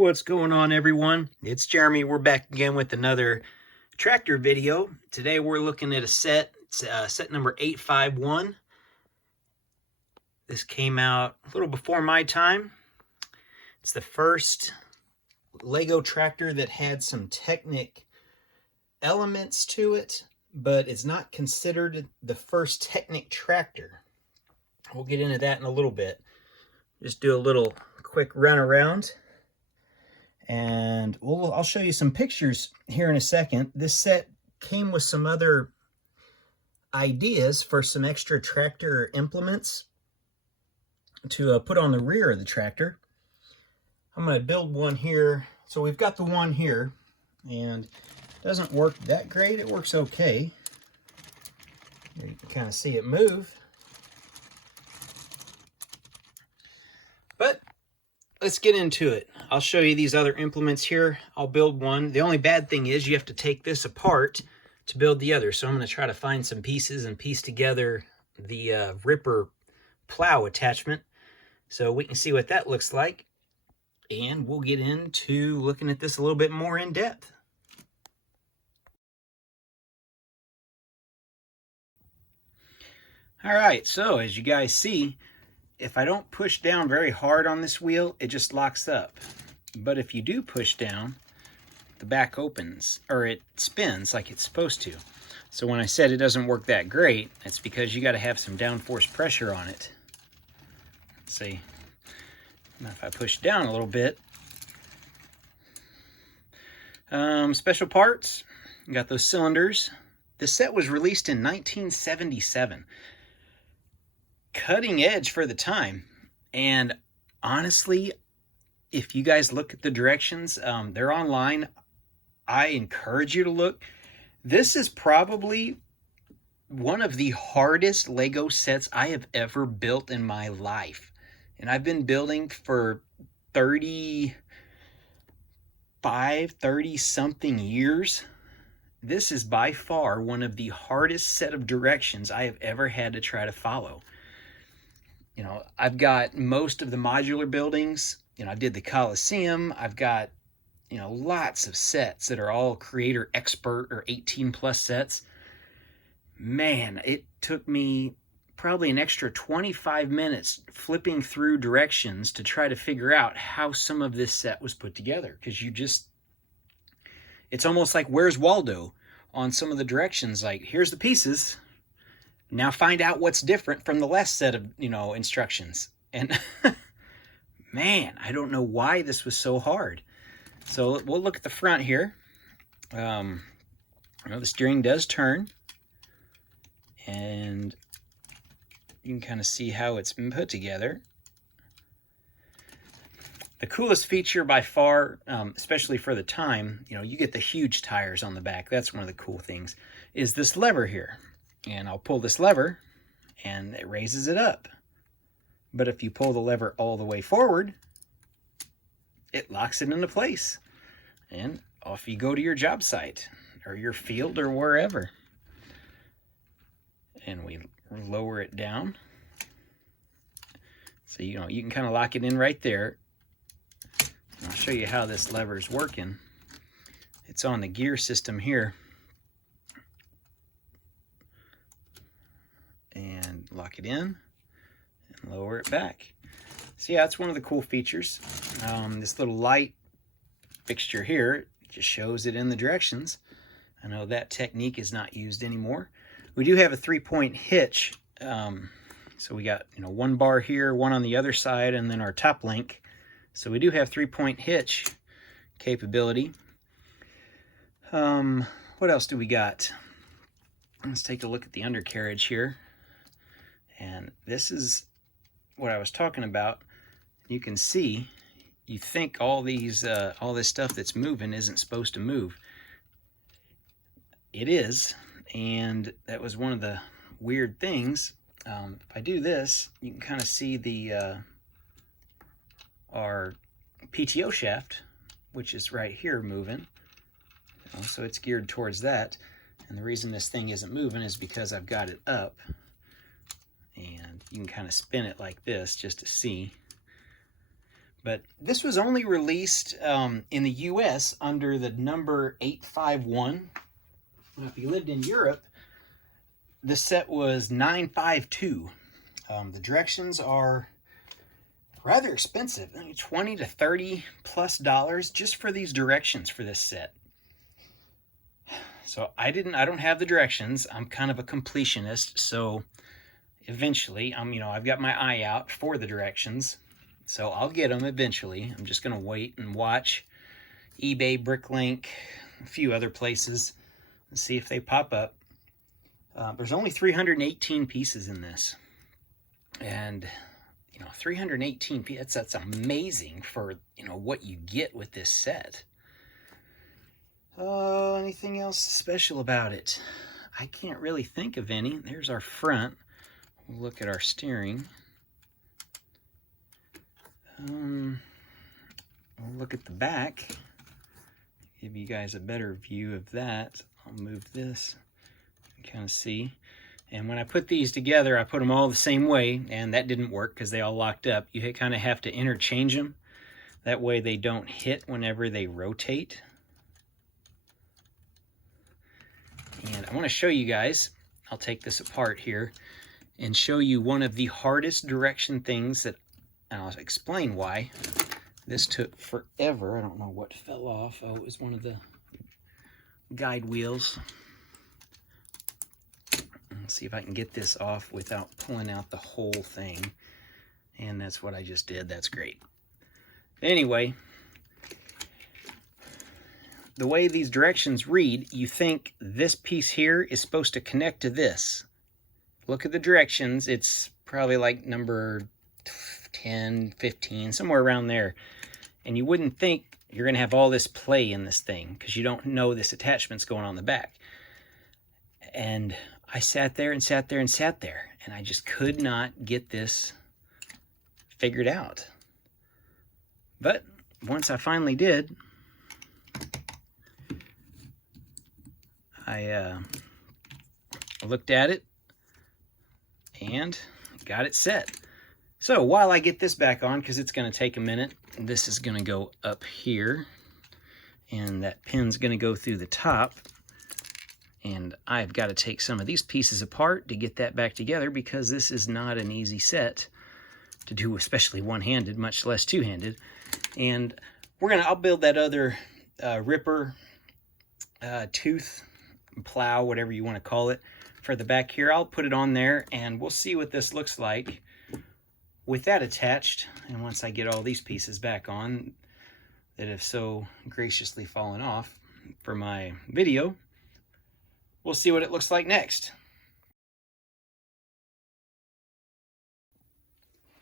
What's going on, everyone? It's Jeremy. We're back again with another tractor video. Today we're looking at a set. It's set number 851. This came out a little before my time. It's the first Lego tractor that had some Technic elements to it, but it's not considered the first Technic tractor. We'll get into that in a little bit. Just do a little quick run around. And I'll show you some pictures here in a second. This set came with some other ideas for some extra tractor implements to put on the rear of the tractor. I'm going to build one here. So we've got the one here, and it doesn't work that great. It works okay. You can kind of see it move. But let's get into it. I'll show you these other implements here. I'll build one. The only bad thing is you have to take this apart to build the other. So I'm going to try to find some pieces and piece together the ripper plow attachment so we can see what that looks like. And we'll get into looking at this a little bit more in depth. All right, so as you guys see, if I don't push down very hard on this wheel, it just locks up. But if you do push down, the back opens, or it spins like it's supposed to. So when I said it doesn't work that great, it's because you got to have some downforce pressure on it. Let's see. Now if I push down a little bit, special parts, you got those cylinders. This set was released in 1977. Cutting edge for the time. And honestly, if you guys look at the directions, they're online. I encourage you to look. This is probably one of the hardest Lego sets I have ever built in my life. And I've been building for 30 something years. This is by far one of the hardest set of directions I have ever had to try to follow. You know, I've got most of the modular buildings. You know, I did the Coliseum. I've got, you know, lots of sets that are all creator expert or 18 plus sets. Man, it took me probably an extra 25 minutes flipping through directions to try to figure out how some of this set was put together. Because it's almost like Where's Waldo on some of the directions. Like, here's the pieces. Now find out what's different from the last set of, you know, instructions. And man, I don't know why this was so hard. So we'll look at the front here. You know, the steering does turn. And you can kind of see how it's been put together. The coolest feature by far, especially for the time, you know, you get the huge tires on the back. That's one of the cool things, is this lever here. And I'll pull this lever and it raises it up. But if you pull the lever all the way forward, it locks it into place. And off you go to your job site or your field or wherever. And we lower it down. So, you know, you can kind of lock it in right there. And I'll show you how this lever is working. It's on the gear system here. And lock it in and lower it back. So yeah, that's one of the cool features. This little light fixture here just shows it in the directions. I know that technique is not used anymore. We do have a 3-point hitch. So we got, you know, one bar here, one on the other side, and then our top link. So we do have 3-point hitch capability. What else do we got? Let's take a look at the undercarriage here. And this is what I was talking about. You can see, you think all this stuff that's moving isn't supposed to move. It is, and that was one of the weird things. If I do this, you can kind of see our PTO shaft, which is right here moving. You know, so it's geared towards that. And the reason this thing isn't moving is because I've got it up. And you can kind of spin it like this just to see. But this was only released in the US under the number 851. Now, if you lived in Europe, the set was 952. The directions are rather expensive, 20 to 30 plus dollars just for these directions for this set. So I don't have the directions. I'm kind of a completionist, so eventually I've got my eye out for the directions. So I'll get them eventually. I'm just going to wait and watch eBay, Bricklink, a few other places and see if they pop up. There's only 318 pieces in this. And, 318 pieces, that's amazing for, what you get with this set. Anything else special about it? I can't really think of any. There's our front. We'll look at our steering. We'll look at the back, give you guys a better view of that. I'll move this, you can kind of see. And when I put these together, I put them all the same way, and that didn't work because they all locked up. You kind of have to interchange them. That way they don't hit whenever they rotate. And I want to show you guys, I'll take this apart here, and show you one of the hardest direction things that, and I'll explain why. This took forever. I don't know what fell off. Oh, it was one of the guide wheels. Let's see if I can get this off without pulling out the whole thing. And that's what I just did. That's great. Anyway, the way these directions read, you think this piece here is supposed to connect to this. Look at the directions. It's probably like number 10, 15, somewhere around there. And you wouldn't think you're going to have all this play in this thing because you don't know this attachment's going on the back. And I sat there and sat there and sat there, and I just could not get this figured out. But once I finally did, I looked at it and got it set. So while I get this back on, because it's going to take a minute, this is going to go up here, and that pin's going to go through the top, and I've got to take some of these pieces apart to get that back together, because this is not an easy set to do, especially one-handed, much less two-handed. And I'll build that other ripper, tooth, plow, whatever you want to call it, for the back here. I'll put it on there, and we'll see what this looks like with that attached. And once I get all these pieces back on that have so graciously fallen off for my video, we'll see what it looks like next.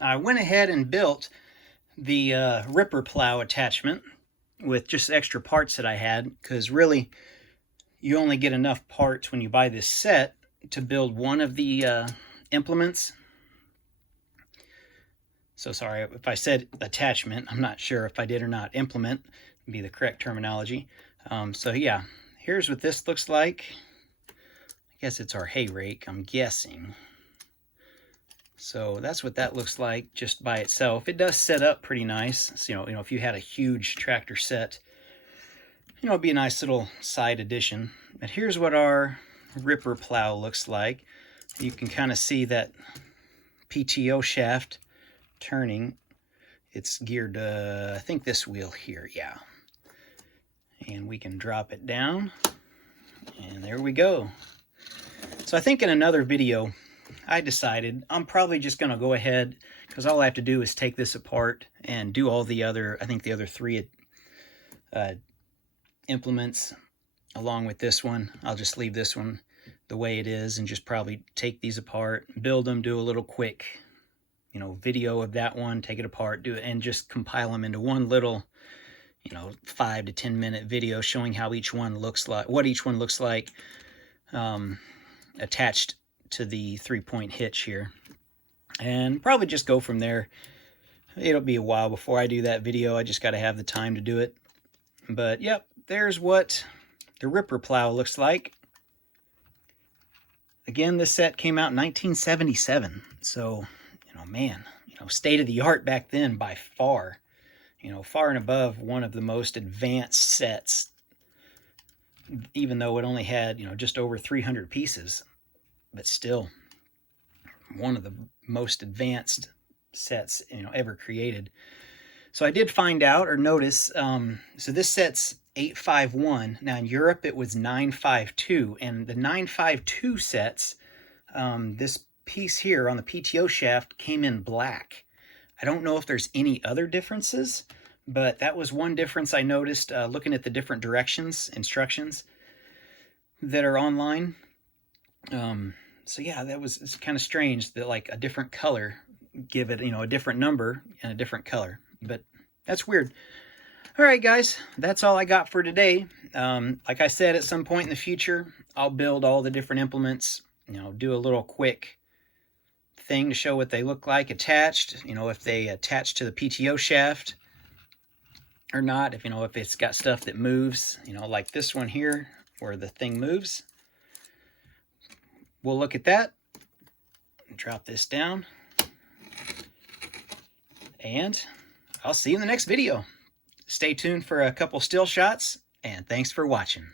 I went ahead and built the ripper plow attachment with just extra parts that I had, because really you only get enough parts when you buy this set to build one of the implements. So sorry if I said attachment. I'm not sure if I did or not. Implement would be the correct terminology. So yeah, here's what this looks like. I guess it's our hay rake, I'm guessing. So that's what that looks like just by itself. It does set up pretty nice. So, if you had a huge tractor set, it'd be a nice little side addition. But here's what our ripper plow looks like. You can kind of see that PTO shaft turning. It's geared to, I think, this wheel here, yeah. And we can drop it down, and there we go. So I think in another video, I decided I'm probably just going to go ahead, because all I have to do is take this apart and do all the other, I think the other three implements along with this one. I'll just leave this one the way it is and just probably take these apart, build them, do a little quick, video of that one, take it apart, do it, and just compile them into one little, 5 to 10 minute video showing how each one looks like, what each one looks like attached to the 3-point hitch here, and probably just go from there. It'll be a while before I do that video. I just got to have the time to do it. But yep, there's what the ripper plow looks like. Again, this set came out in 1977, so man, state of the art back then by far. you know, far and above one of the most advanced sets, even though it only had, you know, just over 300 pieces, but still one of the most advanced sets, you know, ever created. So I did find out or notice, so this set's 851. Now in Europe it was 952, and the 952 sets, this piece here on the PTO shaft came in black. I don't know if there's any other differences, but that was one difference I noticed looking at the different directions, instructions that are online. So yeah, it's kind of strange that like a different color give it, you know, a different number and a different color, but that's weird. All right, guys, that's all I got for today. Like I said, at some point in the future, I'll build all the different implements, you know, do a little quick thing to show what they look like attached, you know, if they attach to the PTO shaft or not, if, you know, if it's got stuff that moves, you know, like this one here where the thing moves. We'll look at that, drop this down, and I'll see you in the next video. Stay tuned for a couple still shots, and thanks for watching.